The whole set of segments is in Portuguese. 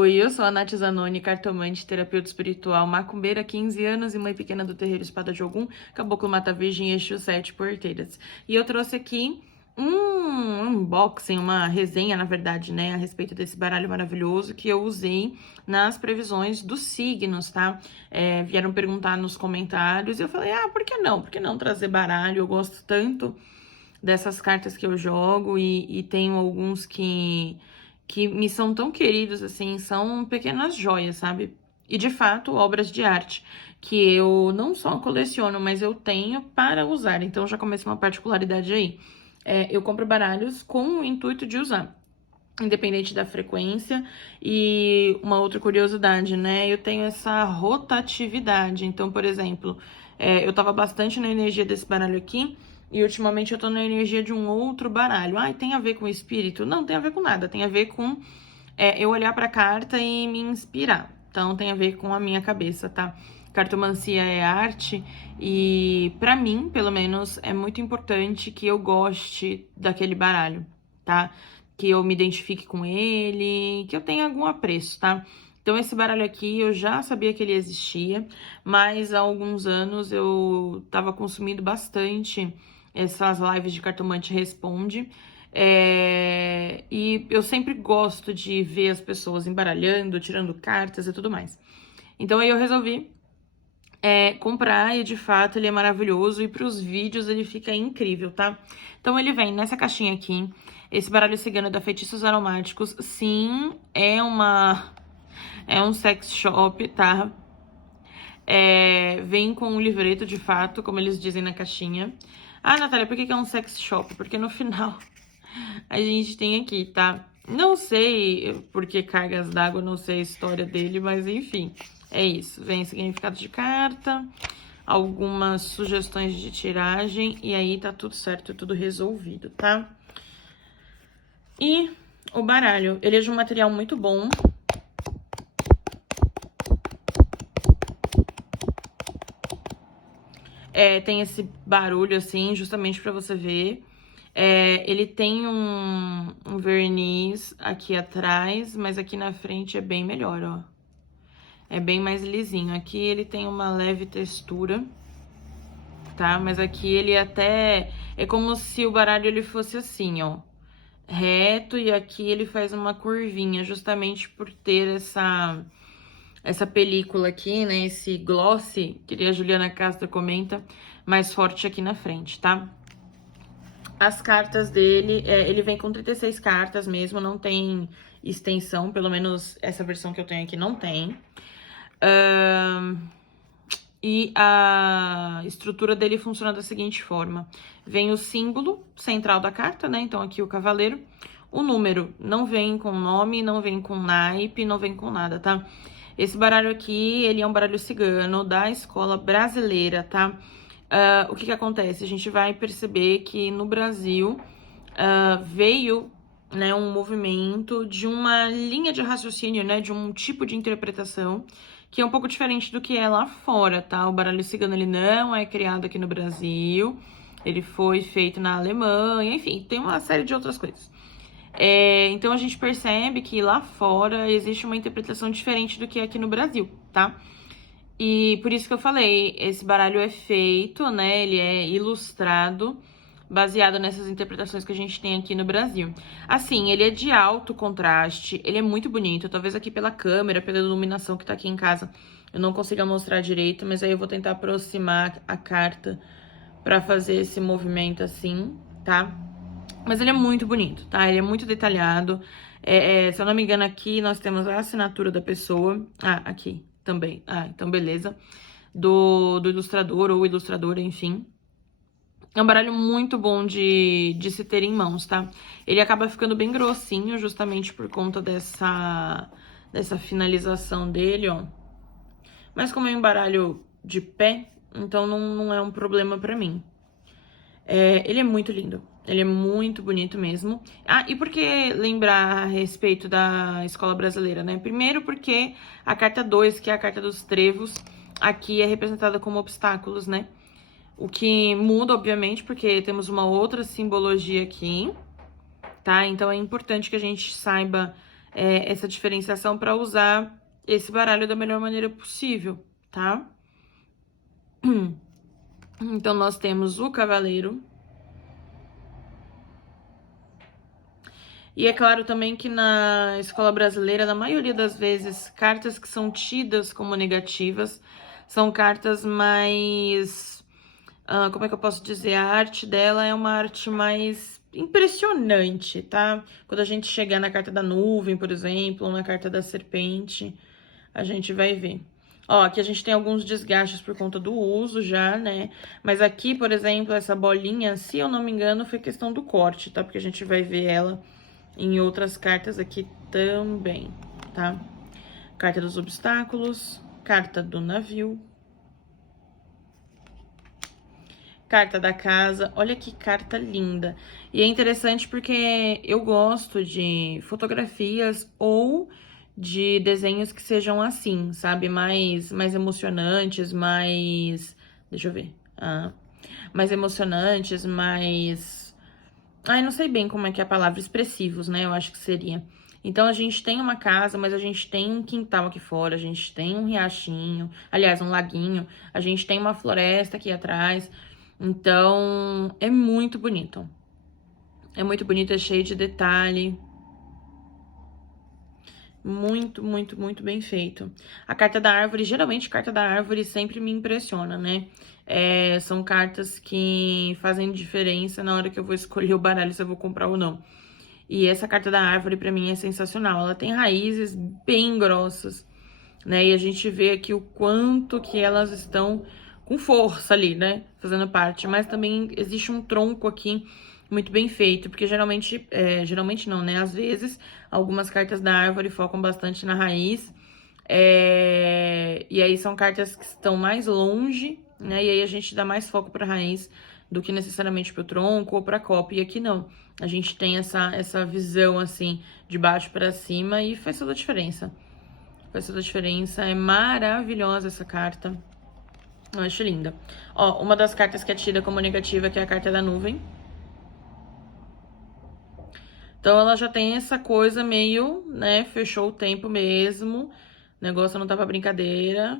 Oi, eu sou a Nath Zanoni, cartomante, terapeuta espiritual, macumbeira, 15 anos e mãe pequena do terreiro Espada de Ogum, Caboclo Mata Virgem, Exu 7 Porteiras. E eu trouxe aqui um unboxing, uma resenha, na verdade, né, a respeito desse baralho maravilhoso que eu usei nas previsões dos signos, tá? Vieram perguntar nos comentários e eu falei, por que não? Por que não trazer baralho? Eu gosto tanto dessas cartas que eu jogo e tenho alguns que me são tão queridos, assim, são pequenas joias, sabe? E, de fato, obras de arte, que eu não só coleciono, mas eu tenho para usar. Então, já comecei uma particularidade aí. Eu compro baralhos com o intuito de usar, independente da frequência. E uma outra curiosidade, né? Eu tenho essa rotatividade. Então, por exemplo, eu tava bastante na energia desse baralho aqui, e ultimamente eu tô na energia de um outro baralho. Tem a ver com o espírito? Não, tem a ver com nada. Tem a ver com eu olhar pra carta e me inspirar. Então, tem a ver com a minha cabeça, tá? Cartomancia é arte e, pra mim, pelo menos, é muito importante que eu goste daquele baralho, tá? Que eu me identifique com ele, que eu tenha algum apreço, tá? Então, esse baralho aqui, eu já sabia que ele existia, mas há alguns anos eu tava consumindo bastante essas lives de Cartomante Responde. E eu sempre gosto de ver as pessoas embaralhando, tirando cartas e tudo mais. Então aí eu resolvi comprar e de fato ele é maravilhoso e para os vídeos ele fica incrível, tá? Então ele vem nessa caixinha aqui. Esse baralho cigano da Feitiços Aromáticos, sim, é um sex shop, tá? Vem com um livreto de fato, como eles dizem na caixinha. Natália, por que é um sex shop? Porque no final a gente tem aqui, tá? Não sei por que cargas d'água, não sei a história dele, mas enfim, é isso. Vem significado de carta, algumas sugestões de tiragem e aí tá tudo certo, tudo resolvido, tá? E o baralho, ele é de um material muito bom. Tem esse barulho assim, justamente pra você ver. Ele tem um verniz aqui atrás, mas aqui na frente é bem melhor, ó. É bem mais lisinho. Aqui ele tem uma leve textura, tá? Mas aqui ele até... É como se o baralho ele fosse assim, ó. Reto, e aqui ele faz uma curvinha, justamente por ter essa película aqui, né? Esse gloss, que a Juliana Castro comenta, mais forte aqui na frente, tá? As cartas dele, ele vem com 36 cartas mesmo, não tem extensão, pelo menos essa versão que eu tenho aqui não tem. E a estrutura dele funciona da seguinte forma. Vem o símbolo central da carta, né? Então aqui o cavaleiro. O número não vem com nome, não vem com naipe, não vem com nada, tá? Esse baralho aqui, ele é um baralho cigano da escola brasileira, tá? O que acontece? A gente vai perceber que no Brasil veio, né, um movimento de uma linha de raciocínio, né, de um tipo de interpretação que é um pouco diferente do que é lá fora, tá? O baralho cigano, ele não é criado aqui no Brasil, ele foi feito na Alemanha, enfim, tem uma série de outras coisas. Então a gente percebe que lá fora existe uma interpretação diferente do que é aqui no Brasil, tá? E por isso que eu falei, esse baralho é feito, né? Ele é ilustrado, baseado nessas interpretações que a gente tem aqui no Brasil. Assim, ele é de alto contraste, ele é muito bonito. Talvez aqui pela câmera, pela iluminação que tá aqui em casa, eu não consiga mostrar direito, mas aí eu vou tentar aproximar a carta pra fazer esse movimento assim, tá? Mas ele é muito bonito, tá? Ele é muito detalhado. Se eu não me engano, aqui nós temos a assinatura da pessoa. Aqui também. Então beleza. Do ilustrador ou ilustradora, enfim. É um baralho muito bom de se ter em mãos, tá? Ele acaba ficando bem grossinho, justamente por conta dessa finalização dele, ó. Mas como é um baralho de pé, então não é um problema pra mim. Ele é muito lindo. Ele é muito bonito mesmo. E por que lembrar a respeito da escola brasileira, né? Primeiro porque a carta 2, que é a carta dos trevos, aqui é representada como obstáculos, né? O que muda, obviamente, porque temos uma outra simbologia aqui, tá? Então é importante que a gente saiba essa diferenciação para usar esse baralho da melhor maneira possível, tá? Então, nós temos o cavaleiro. E é claro também que na escola brasileira, na maioria das vezes, cartas que são tidas como negativas são cartas mais... como é que eu posso dizer? A arte dela é uma arte mais impressionante, tá? Quando a gente chegar na carta da nuvem, por exemplo, ou na carta da serpente, a gente vai ver. Ó, aqui a gente tem alguns desgastes por conta do uso já, né? Mas aqui, por exemplo, essa bolinha, se eu não me engano, foi questão do corte, tá? Porque a gente vai ver ela em outras cartas aqui também, tá? Carta dos obstáculos, carta do navio, carta da casa. Olha que carta linda. E é interessante porque eu gosto de fotografias ou de desenhos que sejam assim, sabe? Mais emocionantes, mais... Deixa eu ver. Mais emocionantes, mais... Ai, não sei bem como é que é a palavra, expressivos, né? Eu acho que seria. Então, a gente tem uma casa, mas a gente tem um quintal aqui fora, a gente tem um riachinho, aliás, um laguinho, a gente tem uma floresta aqui atrás. Então, é muito bonito. É muito bonito, é cheio de detalhe. Muito, muito, muito bem feito. A carta da árvore, geralmente, carta da árvore sempre me impressiona, né? São cartas que fazem diferença na hora que eu vou escolher o baralho, se eu vou comprar ou não. E essa carta da árvore, pra mim, é sensacional. Ela tem raízes bem grossas, né? E a gente vê aqui o quanto que elas estão com força ali, né? Fazendo parte. Mas também existe um tronco aqui muito bem feito, porque geralmente não, né? Às vezes, algumas cartas da árvore focam bastante na raiz, e aí são cartas que estão mais longe, né? E aí a gente dá mais foco pra raiz do que necessariamente pro tronco ou pra copa. E aqui não, a gente tem essa visão, assim, de baixo pra cima e faz toda a diferença. Faz toda a diferença, é maravilhosa essa carta. Eu acho linda. Ó, uma das cartas que é tida como negativa, que é a carta da nuvem. Então, ela já tem essa coisa meio, né, fechou o tempo mesmo. O negócio não tá pra brincadeira.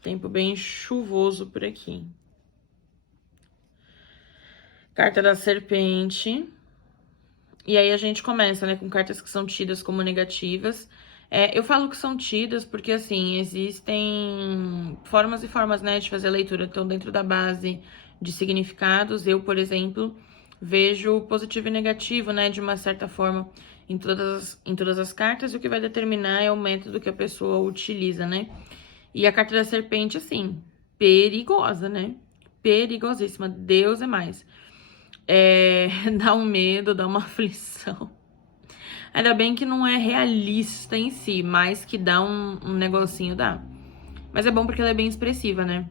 Tempo bem chuvoso por aqui. Carta da serpente. E aí, a gente começa, né, com cartas que são tidas como negativas. Eu falo que são tidas porque, assim, existem formas e formas, né, de fazer a leitura. Então, dentro da base de significados, eu, por exemplo, vejo positivo e negativo, né, de uma certa forma, em todas as cartas. E o que vai determinar é o método que a pessoa utiliza, né? E a carta da serpente, assim, perigosa, né? Perigosíssima. Deus é mais. Dá um medo, dá uma aflição. Ainda bem que não é realista em si, mas que dá um negocinho, dá. Mas é bom porque ela é bem expressiva, né?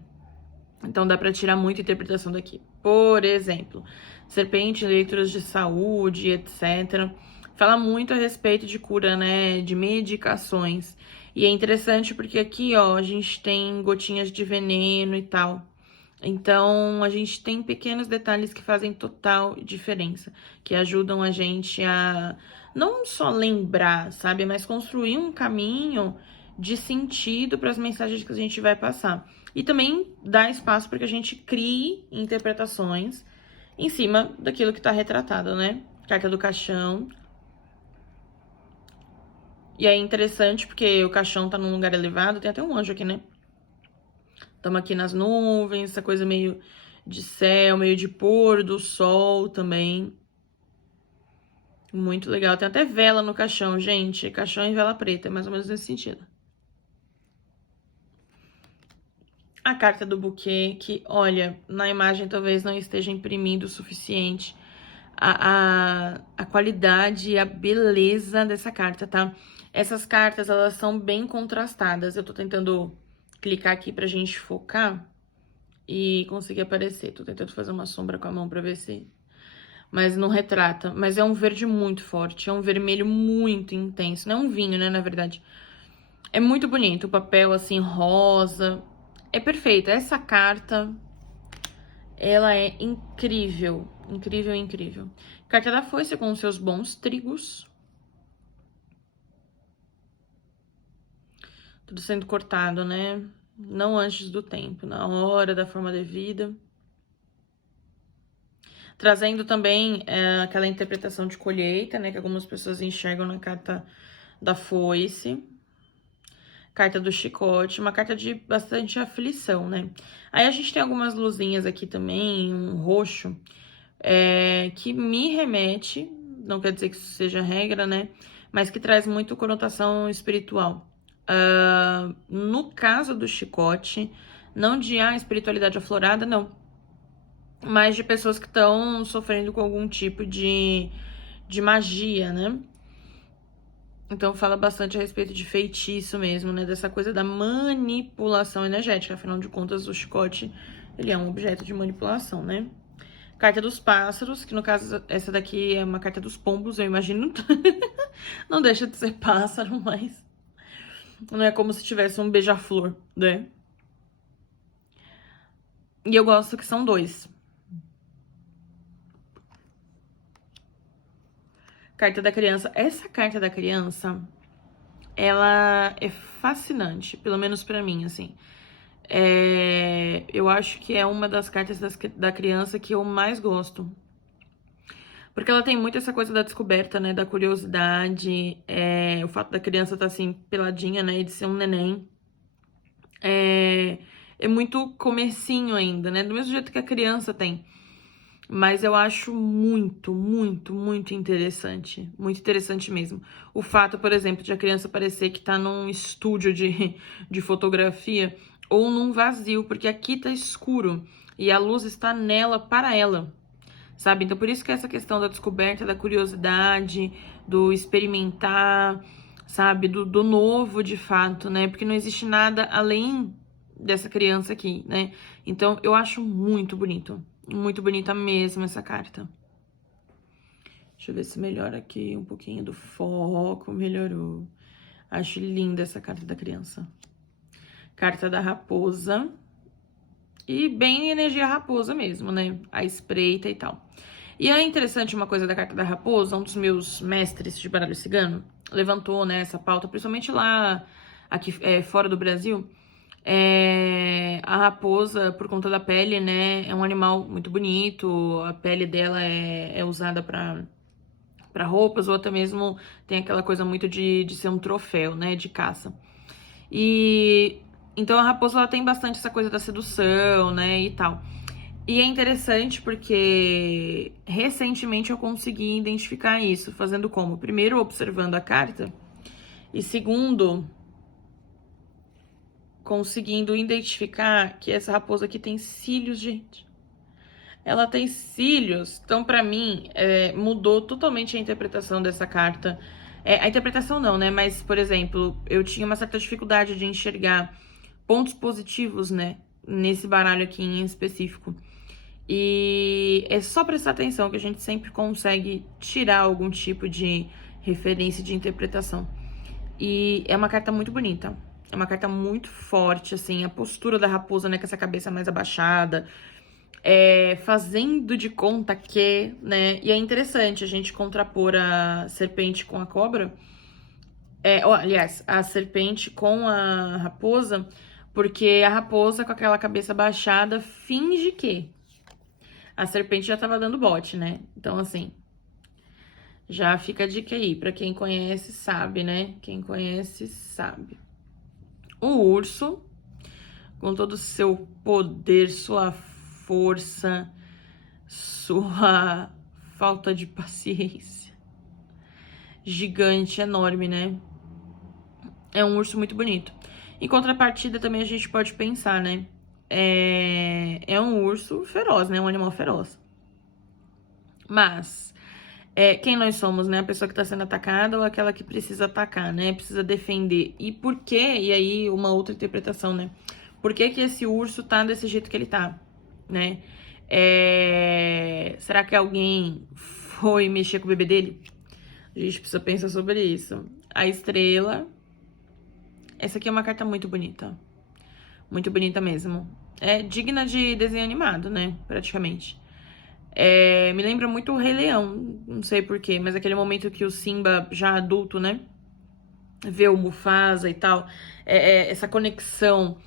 Então dá pra tirar muita interpretação daqui. Por exemplo, serpente, leituras de saúde, etc. Fala muito a respeito de cura, né? De medicações. E é interessante porque aqui, ó, a gente tem gotinhas de veneno e tal. Então, a gente tem pequenos detalhes que fazem total diferença, que ajudam a gente a não só lembrar, sabe, mas construir um caminho de sentido para as mensagens que a gente vai passar. E também dá espaço para que a gente crie interpretações em cima daquilo que está retratado, né? Carta do caixão. E é interessante porque o caixão tá num lugar elevado, tem até um anjo aqui, né? Estamos aqui nas nuvens, essa coisa meio de céu, meio de pôr do sol também. Muito legal. Tem até vela no caixão, gente. Caixão e vela preta, é mais ou menos nesse sentido. A carta do buquê, que, olha, na imagem talvez não esteja imprimindo o suficiente a qualidade e a beleza dessa carta, tá? Essas cartas, elas são bem contrastadas. Eu tô tentando clicar aqui pra gente focar e conseguir aparecer. Tô tentando fazer uma sombra com a mão pra ver se... Mas não retrata. Mas é um verde muito forte, é um vermelho muito intenso. Não é um vinho, né, na verdade. É muito bonito, o papel assim, rosa. É perfeito. Essa carta, ela é incrível. Incrível, incrível. Carta da foice com seus bons trigos. Tudo sendo cortado, né? Não antes do tempo, na hora, da forma devida. Trazendo também aquela interpretação de colheita, né? Que algumas pessoas enxergam na carta da foice. Carta do chicote, uma carta de bastante aflição, né? Aí a gente tem algumas luzinhas aqui também, um roxo, que me remete, não quer dizer que isso seja regra, né? Mas que traz muito conotação espiritual. No caso do chicote, não de espiritualidade aflorada, não. Mas de pessoas que estão sofrendo com algum tipo de magia, né? Então, fala bastante a respeito de feitiço mesmo, né? Dessa coisa da manipulação energética. Afinal de contas, o chicote, ele é um objeto de manipulação, né? Carta dos pássaros, que no caso, essa daqui é uma carta dos pombos, eu imagino. Não deixa de ser pássaro, mas não é como se tivesse um beija-flor, né? E eu gosto que são dois. Carta da criança. Essa carta da criança, ela é fascinante, pelo menos pra mim, assim. Eu acho que é uma das cartas da criança que eu mais gosto. Porque ela tem muito essa coisa da descoberta, né? Da curiosidade. O fato da criança estar assim, peladinha, né? E de ser um neném. É muito comecinho ainda, né? Do mesmo jeito que a criança tem. Mas eu acho muito, muito, muito interessante. Muito interessante mesmo. O fato, por exemplo, de a criança parecer que tá num estúdio de fotografia ou num vazio, porque aqui tá escuro e a luz está nela para ela, sabe? Então, por isso que essa questão da descoberta, da curiosidade, do experimentar, sabe? Do novo, de fato, né? Porque não existe nada além dessa criança aqui, né? Então, eu acho muito bonito. Muito bonita mesmo essa carta. Deixa eu ver se melhora aqui um pouquinho do foco. Melhorou. Acho linda essa carta da criança. Carta da raposa. E bem energia raposa mesmo, né? A espreita e tal. E é interessante uma coisa da carta da raposa. Um dos meus mestres de baralho cigano levantou, né, essa pauta, principalmente lá, aqui fora do Brasil. A raposa, por conta da pele, né, é um animal muito bonito, a pele dela é usada para roupas, ou até mesmo tem aquela coisa muito de ser um troféu, né, de caça. E então a raposa, ela tem bastante essa coisa da sedução, né, e tal. E é interessante porque recentemente eu consegui identificar isso, fazendo como? Primeiro, observando a carta, e segundo, conseguindo identificar que essa raposa aqui tem cílios, gente. Ela tem cílios. Então, pra mim, mudou totalmente a interpretação dessa carta. A interpretação não, né? Mas, por exemplo, eu tinha uma certa dificuldade de enxergar pontos positivos, né? Nesse baralho aqui em específico. E é só prestar atenção que a gente sempre consegue tirar algum tipo de referência de interpretação. E é uma carta muito bonita. É uma carta muito forte, assim, a postura da raposa, né, com essa cabeça mais abaixada, fazendo de conta que, né, e é interessante a gente contrapor a serpente com a cobra, aliás, a serpente com a raposa, porque a raposa com aquela cabeça abaixada finge que a serpente já tava dando bote, né, então assim, já fica a dica aí, pra quem conhece sabe, né, quem conhece sabe. O urso, com todo o seu poder, sua força, sua falta de paciência. Gigante, enorme, né? É um urso muito bonito. Em contrapartida, também a gente pode pensar, né? É um urso feroz, né? Um animal feroz. Mas, quem nós somos, né? A pessoa que tá sendo atacada ou aquela que precisa atacar, né? Precisa defender. E por quê? E aí, uma outra interpretação, né? Por que que esse urso tá desse jeito que ele tá, né? Será que alguém foi mexer com o bebê dele? A gente precisa pensar sobre isso. A estrela. Essa aqui é uma carta muito bonita. Muito bonita mesmo. É digna de desenho animado, né? Praticamente. Me lembra muito o Rei Leão, não sei porquê, mas aquele momento que o Simba, já adulto, né, vê o Mufasa e tal, essa conexão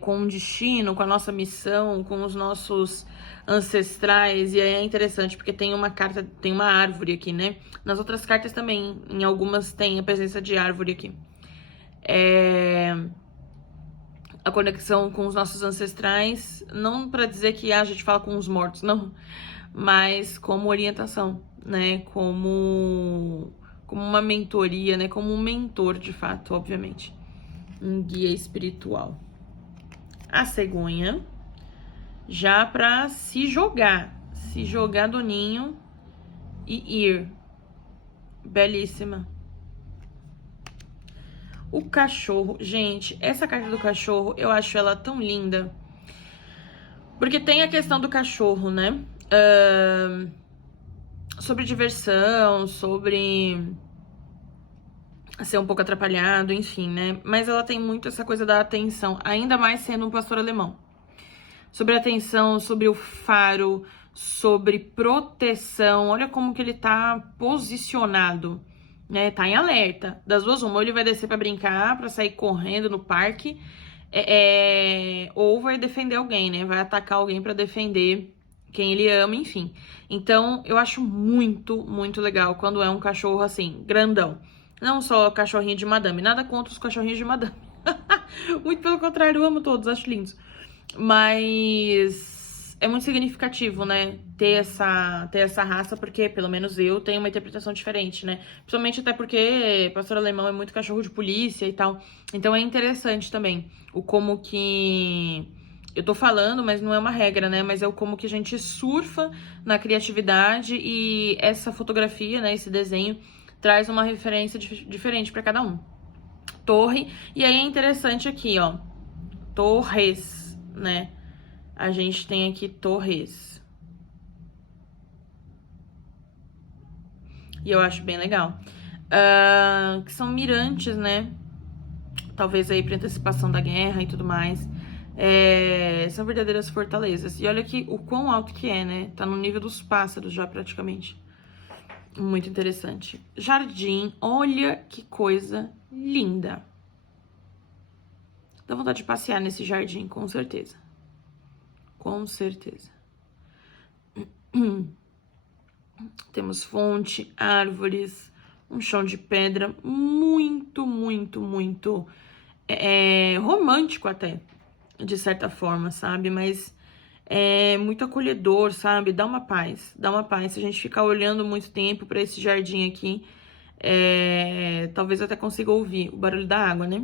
com o destino, com a nossa missão, com os nossos ancestrais, e aí é interessante porque tem uma carta, tem uma árvore aqui, né? Nas outras cartas também, em algumas tem a presença de árvore aqui. A conexão com os nossos ancestrais, não para dizer que a gente fala com os mortos, não, mas como orientação, né? Como uma mentoria, né? Como um mentor, de fato, obviamente. Um guia espiritual. A cegonha, já para se jogar do ninho e ir. Belíssima. O cachorro, gente, essa carta do cachorro, eu acho ela tão linda. Porque tem a questão do cachorro, né? Sobre diversão, sobre ser um pouco atrapalhado, enfim, né? Mas ela tem muito essa coisa da atenção, ainda mais sendo um pastor alemão. Sobre atenção, sobre o faro, sobre proteção. Olha como que ele tá posicionado, né? Tá em alerta. Das duas, uma, ou ele vai descer pra brincar, pra sair correndo no parque, ou vai defender alguém, né? Vai atacar alguém pra defender quem ele ama, enfim. Então, eu acho muito, muito legal quando é um cachorro assim, grandão. Não só cachorrinho de madame, nada contra os cachorrinhos de madame. Muito pelo contrário, eu amo todos, acho lindos. Mas é muito significativo, né? Ter essa raça, porque pelo menos eu tenho uma interpretação diferente, né? Principalmente até porque pastor alemão é muito cachorro de polícia e tal. Então é interessante também o como que. Eu tô falando, mas não é uma regra, né? Mas é o como que a gente surfa na criatividade e essa fotografia, né? Esse desenho traz uma referência diferente para cada um. Torre. E aí é interessante aqui, ó. Torres, né? A gente tem aqui torres. E eu acho bem legal. Que são mirantes, né? Talvez aí pra antecipação da guerra e tudo mais. São verdadeiras fortalezas. E olha aqui o quão alto que é, né? Tá no nível dos pássaros já praticamente. Muito interessante. Jardim, olha que coisa linda. Dá vontade de passear nesse jardim, com certeza. Com certeza. Temos fonte, árvores, um chão de pedra muito, muito, muito romântico até, de certa forma, sabe? Mas é muito acolhedor, sabe? Dá uma paz, dá uma paz. Se a gente ficar olhando muito tempo para esse jardim aqui, talvez eu até consiga ouvir o barulho da água, né?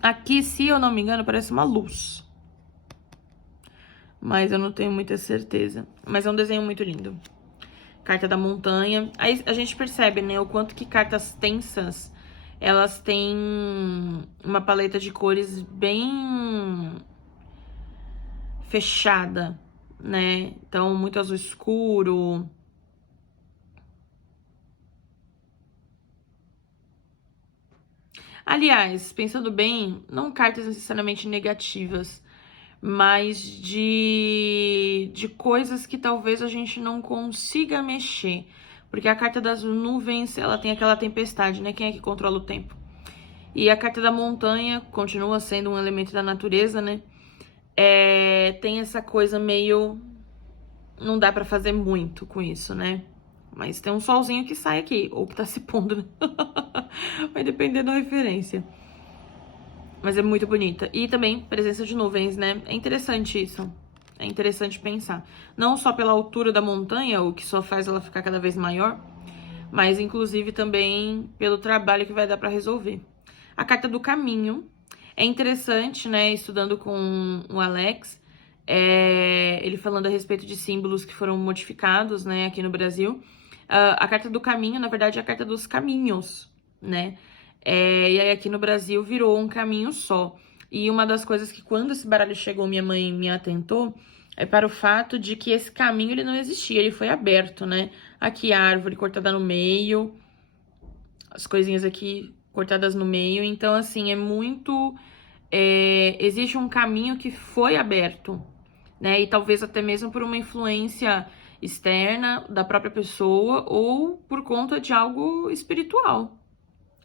Aqui, se eu não me engano, parece uma luz. Mas eu não tenho muita certeza. Mas é um desenho muito lindo. Carta da montanha. Aí a gente percebe, né, o quanto que cartas tensas, elas têm uma paleta de cores bem fechada, né? Então, muito azul escuro. Aliás, pensando bem, não cartas necessariamente negativas, mas de coisas que talvez a gente não consiga mexer. Porque a carta das nuvens, ela tem aquela tempestade, né? Quem é que controla o tempo? E a carta da montanha continua sendo um elemento da natureza, né? Tem essa coisa meio... Não dá pra fazer muito com isso, né? Mas tem um solzinho que sai aqui, ou que tá se pondo, né? Vai depender da referência. Mas é muito bonita. E também presença de nuvens, né? É interessante isso. É interessante pensar. Não só pela altura da montanha, o que só faz ela ficar cada vez maior, mas inclusive também pelo trabalho que vai dar pra resolver. A carta do caminho. É interessante, né? Estudando com o Alex, ele falando a respeito de símbolos que foram modificados, né, aqui no Brasil. A carta do caminho, na verdade, é a carta dos caminhos, né? E aí aqui no Brasil virou um caminho só. E uma das coisas que quando esse baralho chegou, minha mãe me atentou, é para o fato de que esse caminho ele não existia, ele foi aberto, né? Aqui a árvore cortada no meio, as coisinhas aqui cortadas no meio. Então, assim, existe um caminho que foi aberto, né? E talvez até mesmo por uma influência externa da própria pessoa ou por conta de algo espiritual,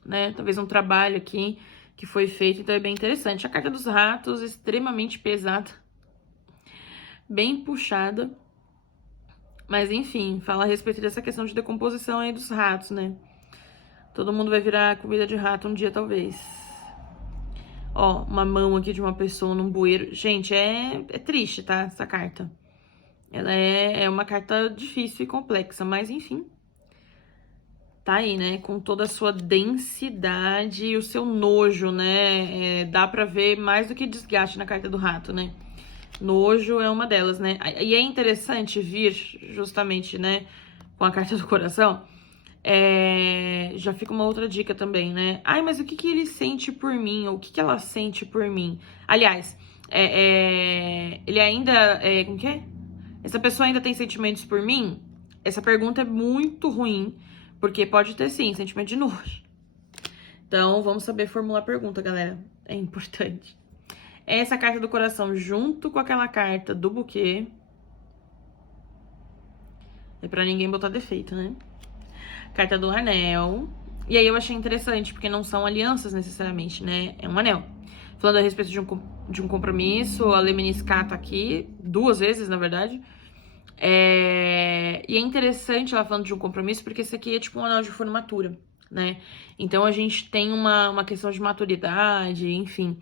né? Talvez um trabalho aqui que foi feito, então é bem interessante. A carta dos ratos, extremamente pesada, bem puxada, mas enfim, fala a respeito dessa questão de decomposição aí dos ratos, né? Todo mundo vai virar comida de rato um dia, talvez. Ó, uma mão aqui de uma pessoa num bueiro. Gente, é triste, tá? Essa carta. Ela é uma carta difícil e complexa, mas enfim. Tá aí, né? Com toda a sua densidade e o seu nojo, né? Dá pra ver mais do que desgaste na carta do rato, né? Nojo é uma delas, né? E é interessante vir justamente, né? Com a carta do coração. Já fica uma outra dica também, né? Ai, mas o que que ele sente por mim? Ou o que que ela sente por mim? Aliás, ele ainda... como que é? Essa pessoa ainda tem sentimentos por mim? Essa pergunta é muito ruim, porque pode ter, sim, sentimento de nojo. Então, vamos saber formular a pergunta, galera. É importante. Essa carta do coração junto com aquela carta do buquê. É pra ninguém botar defeito, né? Carta do anel. E aí eu achei interessante, porque não são alianças necessariamente, né? É um anel. Falando a respeito de um compromisso, a Lemniscata tá aqui, 2 vezes, na verdade. E é interessante ela falando de um compromisso, porque esse aqui é tipo um anel de formatura, né? Então a gente tem uma questão de maturidade, enfim,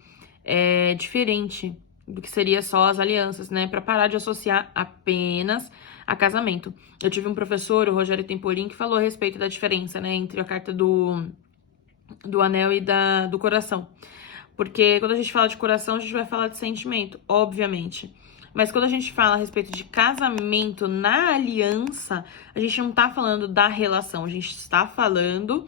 diferente do que seria só as alianças, né? Pra parar de associar apenas a casamento. Eu tive um professor, o Rogério Temporim, que falou a respeito da diferença, né? Entre a carta do anel e do coração. Porque quando a gente fala de coração, a gente vai falar de sentimento, obviamente. Mas quando a gente fala a respeito de casamento na aliança, a gente não tá falando da relação, a gente está falando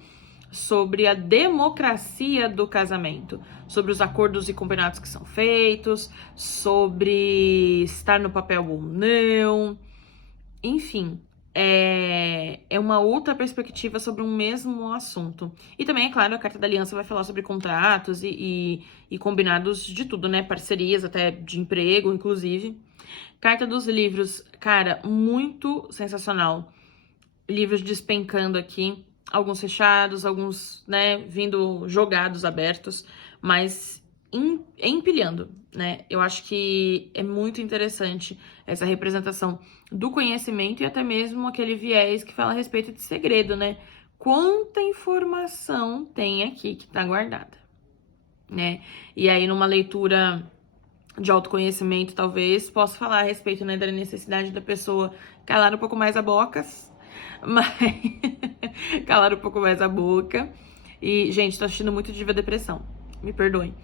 sobre a democracia do casamento, sobre os acordos e combinados que são feitos, sobre estar no papel ou não, enfim. É uma outra perspectiva sobre um mesmo assunto. E também, é claro, a Carta da Aliança vai falar sobre contratos e combinados de tudo, né? Parcerias, até de emprego, inclusive. Carta dos livros, cara, muito sensacional. Livros despencando aqui. Alguns fechados, alguns, né, vindo jogados, abertos. Mas empilhando, né? Eu acho que é muito interessante essa representação do conhecimento e até mesmo aquele viés que fala a respeito de segredo, né? Quanta informação tem aqui que tá guardada, né? E aí, numa leitura de autoconhecimento, talvez, posso falar a respeito, né, da necessidade da pessoa calar um pouco mais a boca, mas calar um pouco mais a boca. E, gente, tô assistindo muito Diva Depressão, me perdoem.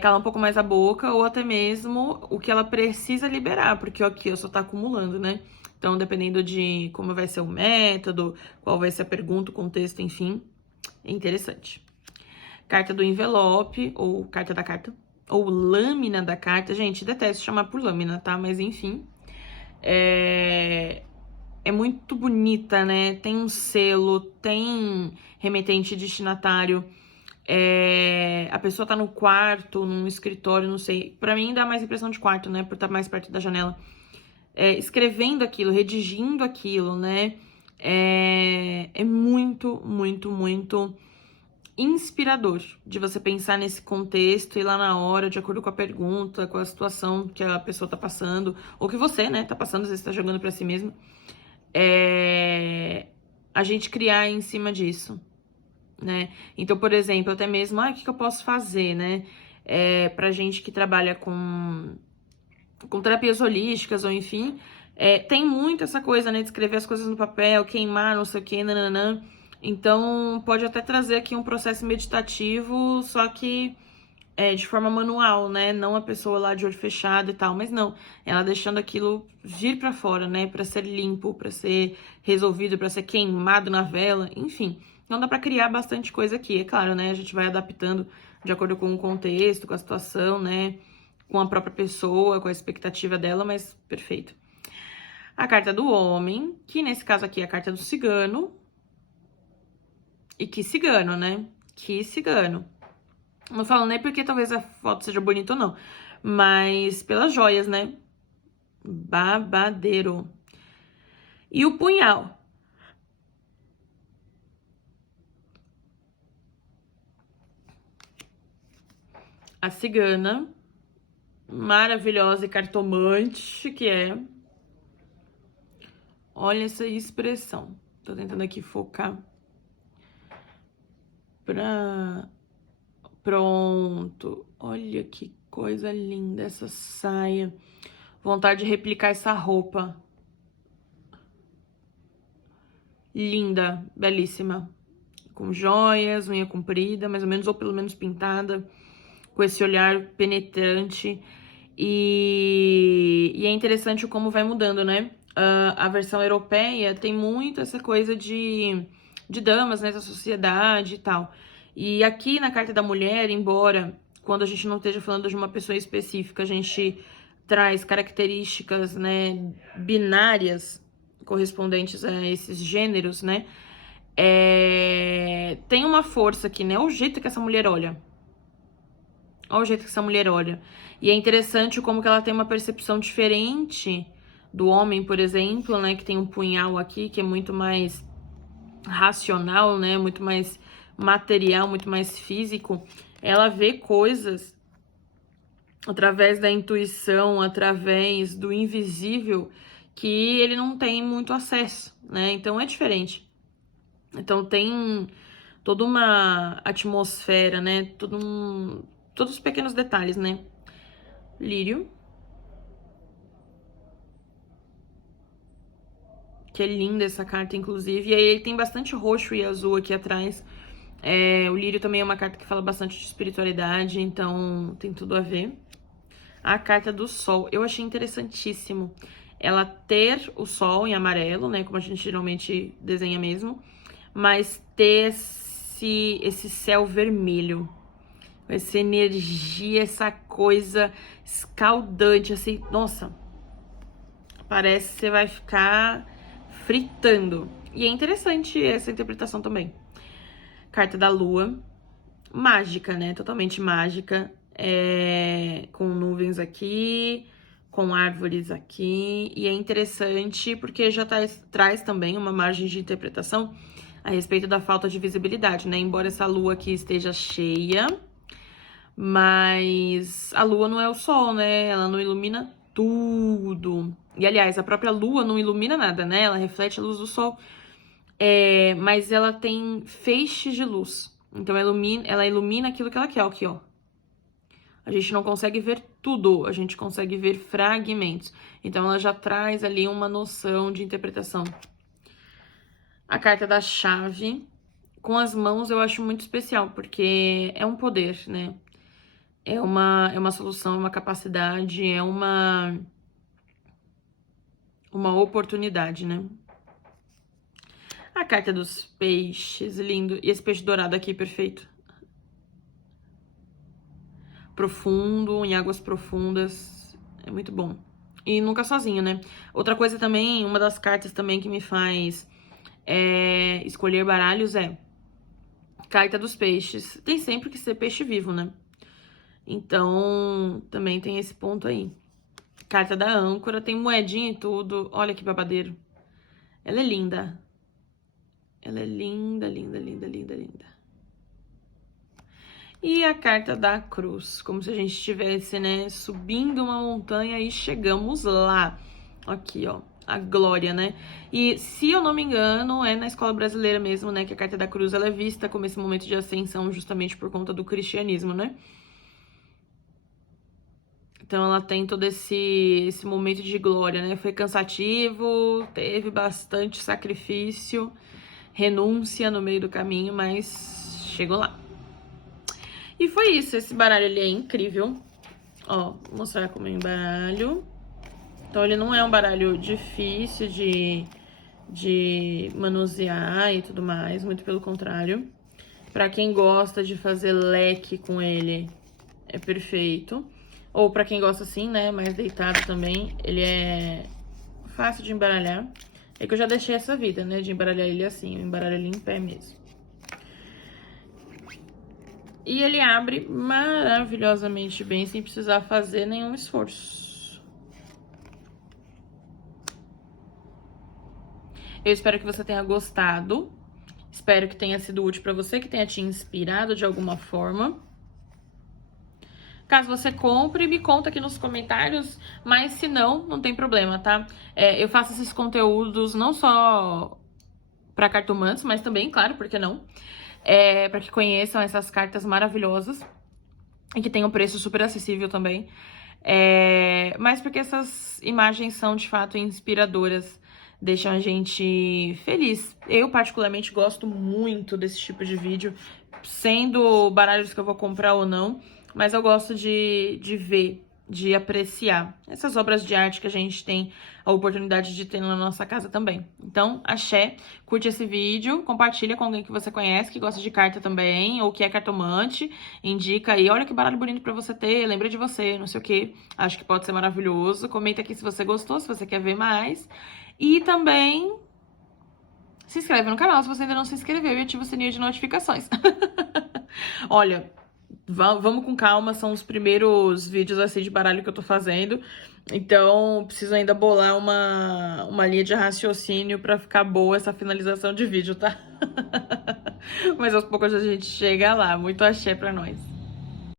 Calar um pouco mais a boca ou até mesmo o que ela precisa liberar, porque aqui eu só tá acumulando, né? Então, dependendo de como vai ser o método, qual vai ser a pergunta, o contexto, enfim, é interessante. Carta do envelope, ou carta da carta, ou lâmina da carta. Gente, detesto chamar por lâmina, tá? Mas, enfim, é muito bonita, né? Tem um selo, tem remetente destinatário. A pessoa tá no quarto, num escritório, não sei. Pra mim dá mais impressão de quarto, né? Por estar mais perto da janela. Escrevendo aquilo, redigindo aquilo, né? É muito, muito, muito inspirador de você pensar nesse contexto e lá na hora, de acordo com a pergunta, com a situação que a pessoa tá passando, ou que você, né, tá passando, às vezes tá jogando pra si mesmo. A gente criar em cima disso, né? Então, por exemplo, até mesmo, o que eu posso fazer, né? Pra gente que trabalha com terapias holísticas, ou enfim, tem muito essa coisa, né? De escrever as coisas no papel, queimar, não sei o que, nananã. Então, pode até trazer aqui um processo meditativo, só que de forma manual, né? Não a pessoa lá de olho fechado e tal, mas não. Ela deixando aquilo vir pra fora, né? Pra ser limpo, pra ser resolvido, pra ser queimado na vela, enfim. Então dá pra criar bastante coisa aqui, é claro, né? A gente vai adaptando de acordo com o contexto, com a situação, né? Com a própria pessoa, com a expectativa dela, mas perfeito. A carta do homem, que nesse caso aqui é a carta do cigano. E que cigano, né? Que cigano. Não falo nem porque talvez a foto seja bonita ou não, mas pelas joias, né? Babadeiro. E o punhal. A cigana, maravilhosa e cartomante que é. Olha essa expressão. Tô tentando aqui focar. Pronto. Olha que coisa linda essa saia. Vontade de replicar essa roupa. Linda, belíssima. Com joias, unha comprida, mais ou menos, ou pelo menos pintada. Com esse olhar penetrante. E é interessante como vai mudando, né? A versão europeia tem muito essa coisa de damas, né? Da sociedade e tal. E aqui na Carta da Mulher, embora quando a gente não esteja falando de uma pessoa específica, a gente traz características, né, binárias correspondentes a esses gêneros, né? Tem uma força aqui, né? O jeito que essa mulher olha. Olha o jeito que essa mulher olha. E é interessante como que ela tem uma percepção diferente do homem, por exemplo, né? Que tem um punhal aqui, que é muito mais racional, né? Muito mais material, muito mais físico. Ela vê coisas através da intuição, através do invisível, que ele não tem muito acesso, né? Então é diferente. Então tem toda uma atmosfera, né? Todos os pequenos detalhes, né? Lírio. Que é linda essa carta, inclusive. E aí ele tem bastante roxo e azul aqui atrás. O lírio também é uma carta que fala bastante de espiritualidade, então tem tudo a ver. A carta do sol, eu achei interessantíssimo ela ter o sol em amarelo, né, como a gente geralmente desenha mesmo, mas ter esse céu vermelho, essa energia, essa coisa escaldante, assim, nossa, parece que você vai ficar fritando. E é interessante essa interpretação também. Carta da lua, mágica, né? Totalmente mágica. Com nuvens aqui, com árvores aqui. E é interessante porque já traz também uma margem de interpretação a respeito da falta de visibilidade, né? Embora essa lua aqui esteja cheia, mas a lua não é o sol, né? Ela não ilumina tudo. E, aliás, a própria lua não ilumina nada, né? Ela reflete a luz do sol. Mas ela tem feixes de luz. Então, ela ilumina aquilo que ela quer, aqui, ó. A gente não consegue ver tudo, a gente consegue ver fragmentos. Então, ela já traz ali uma noção de interpretação. A carta da chave, com as mãos, eu acho muito especial, porque é um poder, né? É uma solução, é uma capacidade, é uma oportunidade, né? A carta dos peixes, lindo. E esse peixe dourado aqui, perfeito. Profundo, em águas profundas. É muito bom. E nunca sozinho, né? Outra coisa também, uma das cartas também que me faz escolher baralhos é carta dos peixes. Tem sempre que ser peixe vivo, né? Então, também tem esse ponto aí. Carta da âncora, tem moedinha e tudo. Olha que babadeiro. Ela é linda. Ela é linda, linda, linda, linda, linda. E a carta da cruz, como se a gente estivesse, né, subindo uma montanha e chegamos lá. Aqui, ó, a glória, né? E, se eu não me engano, é na escola brasileira mesmo, né, que a carta da cruz, ela é vista como esse momento de ascensão justamente por conta do cristianismo, né? Então, ela tem todo esse momento de glória, né? Foi cansativo, teve bastante sacrifício, renúncia no meio do caminho, mas chegou lá. E foi isso, esse baralho ele é incrível. Ó, vou mostrar como é o baralho. Então, ele não é um baralho difícil de manusear e tudo mais, muito pelo contrário. Pra quem gosta de fazer leque com ele, é perfeito. Ou pra quem gosta assim, né, mais deitado também, ele é fácil de embaralhar. É que eu já deixei essa vida, né, de embaralhar ele assim, eu embaralho ele em pé mesmo. E ele abre maravilhosamente bem, sem precisar fazer nenhum esforço. Eu espero que você tenha gostado. Espero que tenha sido útil pra você, que tenha te inspirado de alguma forma. Caso você compre, me conta aqui nos comentários, mas se não, não tem problema, tá? Eu faço esses conteúdos não só para cartomantes, mas também, claro, por que não? Para que conheçam essas cartas maravilhosas e que tem um preço super acessível também. Mas porque essas imagens são de fato inspiradoras, deixam a gente feliz. Eu particularmente gosto muito desse tipo de vídeo, sendo baralhos que eu vou comprar ou não, mas eu gosto de ver, de apreciar essas obras de arte que a gente tem a oportunidade de ter na nossa casa também. Então, axé, curte esse vídeo, compartilha com alguém que você conhece, que gosta de carta também, ou que é cartomante, indica aí, olha que baralho bonito pra você ter, lembra de você, não sei o que, acho que pode ser maravilhoso. Comenta aqui se você gostou, se você quer ver mais. E também se inscreve no canal se você ainda não se inscreveu e ativa o sininho de notificações. Olha, vamos com calma, são os primeiros vídeos assim de baralho que eu tô fazendo. Então, preciso ainda bolar uma linha de raciocínio pra ficar boa essa finalização de vídeo, tá? Mas aos poucos a gente chega lá. Muito axé pra nós.